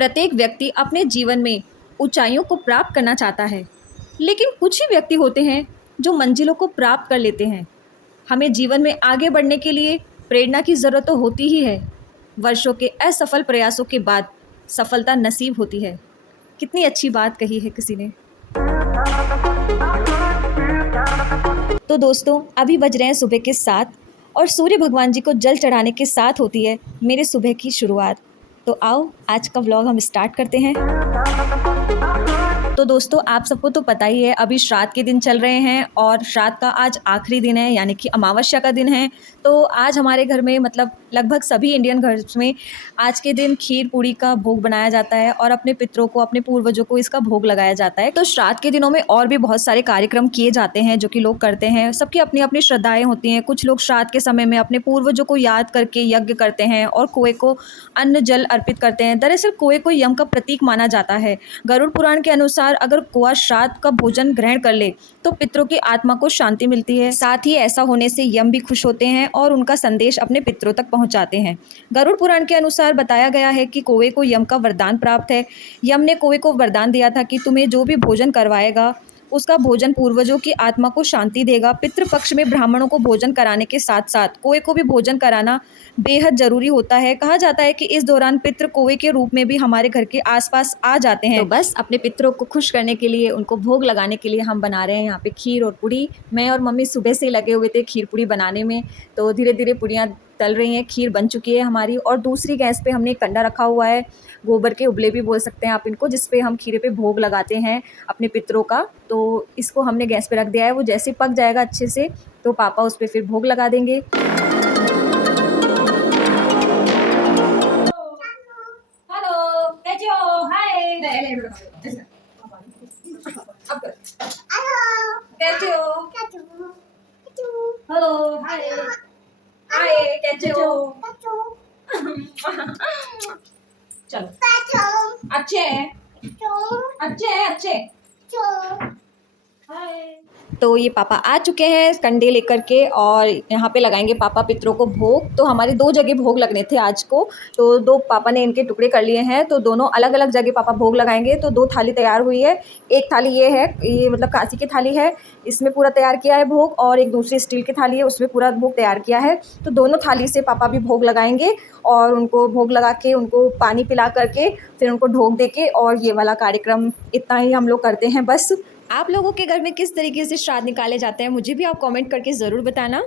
प्रत्येक व्यक्ति अपने जीवन में ऊंचाइयों को प्राप्त करना चाहता है, लेकिन कुछ ही व्यक्ति होते हैं जो मंजिलों को प्राप्त कर लेते हैं। हमें जीवन में आगे बढ़ने के लिए प्रेरणा की ज़रूरत तो होती ही है। वर्षों के असफल प्रयासों के बाद सफलता नसीब होती है। कितनी अच्छी बात कही है किसी ने। तो दोस्तों, अभी बज रहे हैं सुबह के 7 और सूर्य भगवान जी को जल चढ़ाने के साथ होती है मेरे सुबह की शुरुआत। तो आओ आज का व्लॉग हम स्टार्ट करते हैं। तो दोस्तों, आप सबको तो पता ही है, अभी श्राद्ध के दिन चल रहे हैं और श्राद्ध का आज आखिरी दिन है, यानी कि अमावस्या का दिन है। तो आज हमारे घर में मतलब लगभग सभी इंडियन घर में आज के दिन खीर पूड़ी का भोग बनाया जाता है और अपने पितरों को, अपने पूर्वजों को इसका भोग लगाया जाता है। तो श्राद्ध के दिनों में और भी बहुत सारे कार्यक्रम किए जाते हैं जो कि लोग करते हैं। सबकी अपनी अपनी श्रद्धाएं होती हैं। कुछ लोग श्राद्ध के समय में अपने पूर्वजों को याद करके यज्ञ करते हैं और कुएं को अन्न जल अर्पित करते हैं। दरअसल कुएं को यम का प्रतीक माना जाता है। गरुड़ पुराण के अनुसार अगर कुआं श्राद्ध का भोजन ग्रहण कर ले तो पितरों की आत्मा को शांति मिलती है। साथ ही ऐसा होने से यम भी खुश होते हैं और उनका संदेश अपने पितरों तक पहुंचाते हैं। गरुड़ पुराण के अनुसार बताया गया है कि कौवे को यम का वरदान प्राप्त है। यम ने कौवे को वरदान दिया था कि तुम्हें जो भी भोजन करवाएगा उसका भोजन पूर्वजों की आत्मा को शांति देगा। पितृपक्ष में ब्राह्मणों को भोजन कराने के साथ साथ कौवे को भी भोजन कराना बेहद ज़रूरी होता है। कहा जाता है कि इस दौरान पितृ कौवे के रूप में भी हमारे घर के आसपास आ जाते हैं। तो बस अपने पितरों को खुश करने के लिए, उनको भोग लगाने के लिए हम बना रहे हैं यहाँ पे खीर और पूड़ी। मैं और मम्मी सुबह से लगे हुए थे खीर पूड़ी बनाने में। तो धीरे धीरे पूड़ियाँ तल रही हैं। खीर बन चुकी है हमारी और दूसरी गैस पे हमने एक कंडा रखा हुआ है, गोबर के उबले भी बोल सकते हैं आप इनको, जिस पे हम खीरे पे भोग लगाते हैं अपने पितरों का। तो इसको हमने गैस पे रख दिया है। वो जैसे पक जाएगा अच्छे से तो पापा उस पे फिर भोग लगा देंगे। हेलो, कैसे हो? हाय, कैसे हो? हेलो, हाय, हाय, कैसे हो? चलो, अच्छे हैं, अच्छे हैं, अच्छे। तो ये पापा आ चुके हैं कंडे लेकर के और यहाँ पे लगाएंगे पापा पितरों को भोग। तो हमारे 2 जगह भोग लगने थे आज को, तो 2 पापा ने इनके टुकड़े कर लिए हैं। तो दोनों अलग अलग जगह पापा भोग लगाएंगे। तो 2 थाली तैयार हुई है। एक थाली ये है, ये मतलब कांसी की थाली है, इसमें पूरा तैयार किया है भोग, और एक दूसरी स्टील की थाली है, उसमें पूरा भोग तैयार किया है। तो दोनों थाली से पापा भी भोग लगाएंगे और उनको भोग लगा के उनको पानी पिला करके फिर उनको ढोक दे के, और ये वाला कार्यक्रम इतना ही हम लोग करते हैं बस। आप लोगों के घर में किस तरीके से श्राद्ध निकाले जाते हैं मुझे भी आप कमेंट करके ज़रूर बताना।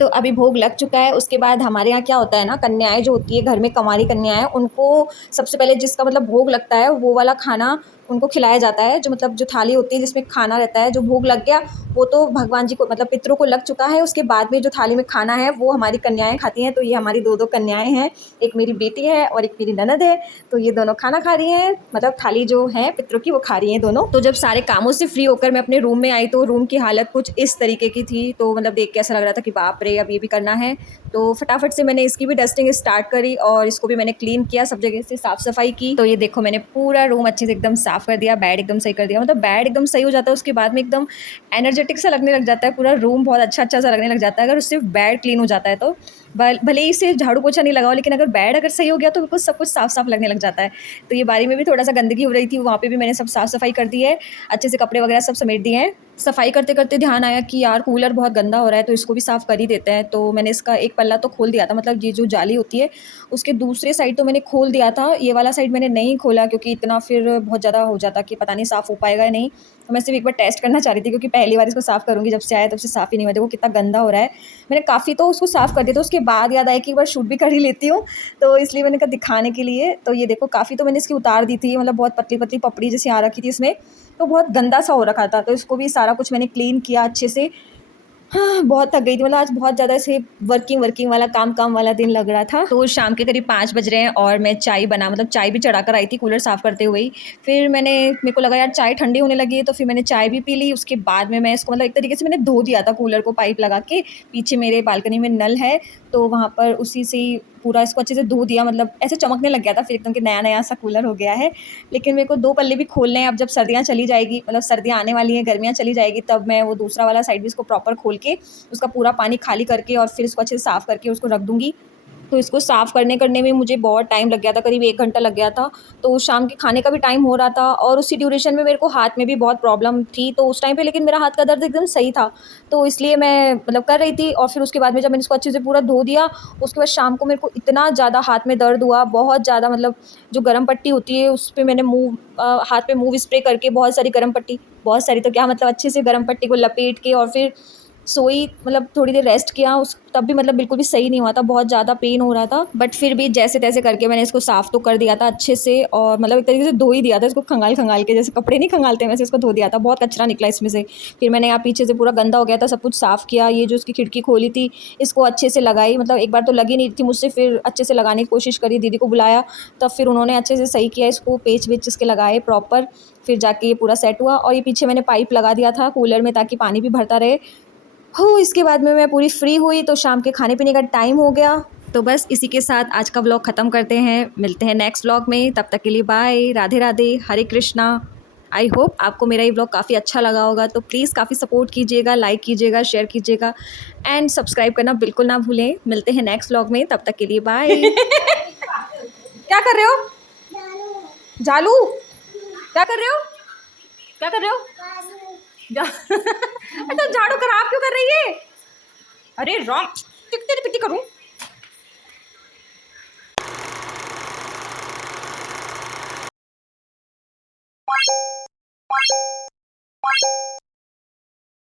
तो अभी भोग लग चुका है। उसके बाद हमारे यहाँ क्या होता है ना, कन्याएं जो होती है घर में, कंवारी कन्याएं, उनको सबसे पहले जिसका मतलब भोग लगता है वो वाला खाना उनको खिलाया जाता है। जो मतलब जो थाली होती है जिसमें खाना रहता है, जो भोग लग गया वो तो भगवान जी को मतलब पितरों को लग चुका है। उसके बाद में जो थाली में खाना है वो हमारी कन्याएं खाती हैं। तो ये हमारी 2 कन्याएं हैं, एक मेरी बेटी है और एक मेरी ननद है। तो ये दोनों खाना खा रही हैं, मतलब थाली जो है पितरों की वो खा रही हैं दोनों। तो जब सारे कामों से फ्री होकर मैं अपने रूम में आई तो रूम की हालत कुछ इस तरीके की थी। तो मतलब देख के ऐसा लग रहा था कि बाप रे, अब ये भी करना है। तो फटाफट से मैंने इसकी भी डस्टिंग स्टार्ट करी और इसको भी मैंने क्लीन किया, सब जगह से साफ़ सफाई की। तो ये देखो, मैंने पूरा रूम अच्छे से एकदम साफ़ कर दिया, बेड एकदम सही कर दिया। मतलब बेड एकदम सही हो जाता है उसके बाद में एकदम एनर्जेटिक सा लगने लग जाता है, पूरा रूम बहुत अच्छा सा लगने लग जाता है अगर सिर्फ बेड क्लीन हो जाता है। तो भले ही सिर्फ झाड़ू पोछा नहीं लगाओ, लेकिन अगर बेड अगर सही हो गया तो बिल्कुल सब कुछ साफ़ लगने लग जाता है। तो ये बारी में भी थोड़ा सा गंदगी हो रही थी, वहाँ पे भी मैंने सब साफ़ सफाई कर दी है, अच्छे से कपड़े वगैरह सब समेट दिए हैं। सफाई करते करते ध्यान आया कि यार कूलर बहुत गंदा हो रहा है, तो इसको भी साफ़ कर ही देते हैं। तो मैंने इसका एक पल्ला तो खोल दिया था, मतलब ये जो जाली होती है उसके दूसरे साइड तो मैंने खोल दिया था, ये वाला साइड मैंने नहीं खोला क्योंकि इतना फिर बहुत ज़्यादा हो जाता कि पता नहीं साफ़ हो पाएगा या नहीं। तो मैं सिर्फ एक बार टेस्ट करना चाह रही थी क्योंकि पहली बार इसको साफ़ करूँगी, जब से आया तब से साफ़ ही नहीं हुआ। देखो कितना गंदा हो रहा है। मैंने काफ़ी तो उसको साफ़ कर दिया था, उसके बाद याद आया कि एक बार शूट भी कर ही लेती हूँ, तो इसलिए मैंने कहा दिखाने के लिए। तो ये देखो काफ़ी तो मैंने इसकी उतार दी थी, मतलब बहुत पतली पतली पपड़ी जैसी आ रखी थी इसमें, तो बहुत गंदा सा हो रखा था। तो इसको भी सारा कुछ मैंने क्लीन किया अच्छे से। हाँ, बहुत थक गई थी, मतलब आज बहुत ज़्यादा ऐसे वर्किंग वाला काम वाला दिन लग रहा था। तो शाम के करीब 5 बज रहे हैं और मैं चाय मतलब चाय भी चढ़ा कर आई थी कूलर साफ़ करते हुए ही। फिर मेरे को लगा यार चाय ठंडी होने लगी है, तो फिर मैंने चाय भी पी ली। उसके बाद में मैं इसको मतलब एक तरीके से मैंने धो दिया था कूलर को, पाइप लगा के। पीछे मेरे बालकनी में नल है तो वहाँ पर उसी से ही पूरा इसको अच्छे से धो दिया, मतलब ऐसे चमकने लग गया था फिर एकदम कि नया सा कूलर हो गया है। लेकिन मेरे को 2 पल्ले भी खोलने हैं। अब जब सर्दियाँ चली जाएगी, मतलब सर्दियाँ आने वाली हैं, गर्मियाँ चली जाएगी, तब मैं वो दूसरा वाला साइड भी इसको प्रॉपर खोल के उसका पूरा पानी खाली करके और फिर इसको अच्छे से साफ़ करके उसको रख दूँगी। तो इसको साफ़ करने में मुझे बहुत टाइम लग गया था, करीब 1 घंटा लग गया था। तो शाम के खाने का भी टाइम हो रहा था और उसी ड्यूरेशन में मेरे को हाथ में भी बहुत प्रॉब्लम थी, तो उस टाइम पे लेकिन मेरा हाथ का दर्द एकदम सही था। तो इसलिए मैं मतलब कर रही थी और फिर उसके बाद में जब मैंने इसको अच्छे से पूरा धो दिया, उसके बाद शाम को मेरे को इतना ज़्यादा हाथ में दर्द हुआ, बहुत ज़्यादा, मतलब जो गरम पट्टी होती है उस पे मैंने हाथ पे मूव स्प्रे करके बहुत सारी गरम पट्टी, बहुत सारी तो क्या मतलब अच्छे से गरम पट्टी को लपेट के और फिर सोई, मतलब थोड़ी देर रेस्ट किया उस तब भी मतलब बिल्कुल भी सही नहीं हुआ था, बहुत ज़्यादा पेन हो रहा था। बट फिर भी जैसे तैसे करके मैंने इसको साफ़ तो कर दिया था अच्छे से और मतलब एक तरीके से धो ही दिया था इसको, खंगाल खंगाल के, जैसे कपड़े नहीं खंगालते हैं वैसे इसको धो दिया था। बहुत कचरा निकला इसमें से। फिर मैंने यहाँ पीछे से पूरा गंदा हो गया था, सब कुछ साफ़ किया। ये जो इसकी खिड़की खोली थी इसको अच्छे से लगाई, मतलब एक बार तो लगी नहीं थी मुझसे, फिर अच्छे से लगाने की कोशिश करी, दीदी को बुलाया, तब फिर उन्होंने अच्छे से सही किया इसको, पेच वेच इसके लगाए प्रॉपर, फिर जाके ये पूरा सेट हुआ। और ये पीछे मैंने पाइप लगा दिया था कूलर में ताकि पानी भी भरता रहे। हो इसके बाद में मैं पूरी फ्री हुई तो शाम के खाने पीने का टाइम हो गया। तो बस इसी के साथ आज का व्लॉग ख़त्म करते हैं, मिलते हैं नेक्स्ट व्लॉग में, तब तक के लिए bye, Radhe Radhe, Hare Krishna. I hope आपको मेरा ये व्लॉग काफ़ी अच्छा लगा होगा, तो प्लीज़ काफ़ी सपोर्ट कीजिएगा, लाइक कीजिएगा, शेयर कीजिएगा एंड सब्सक्राइब करना बिल्कुल ना भूलें। मिलते हैं नेक्स्ट व्लॉग में, तब तक के लिए बाय। क्या कर रहे हो? जालू, क्या कर रहे हो? क्या कर रहे हो? तो झाड़ू खराब क्यों कर रही है? अरे राम, कितनी पिट्टी करूं?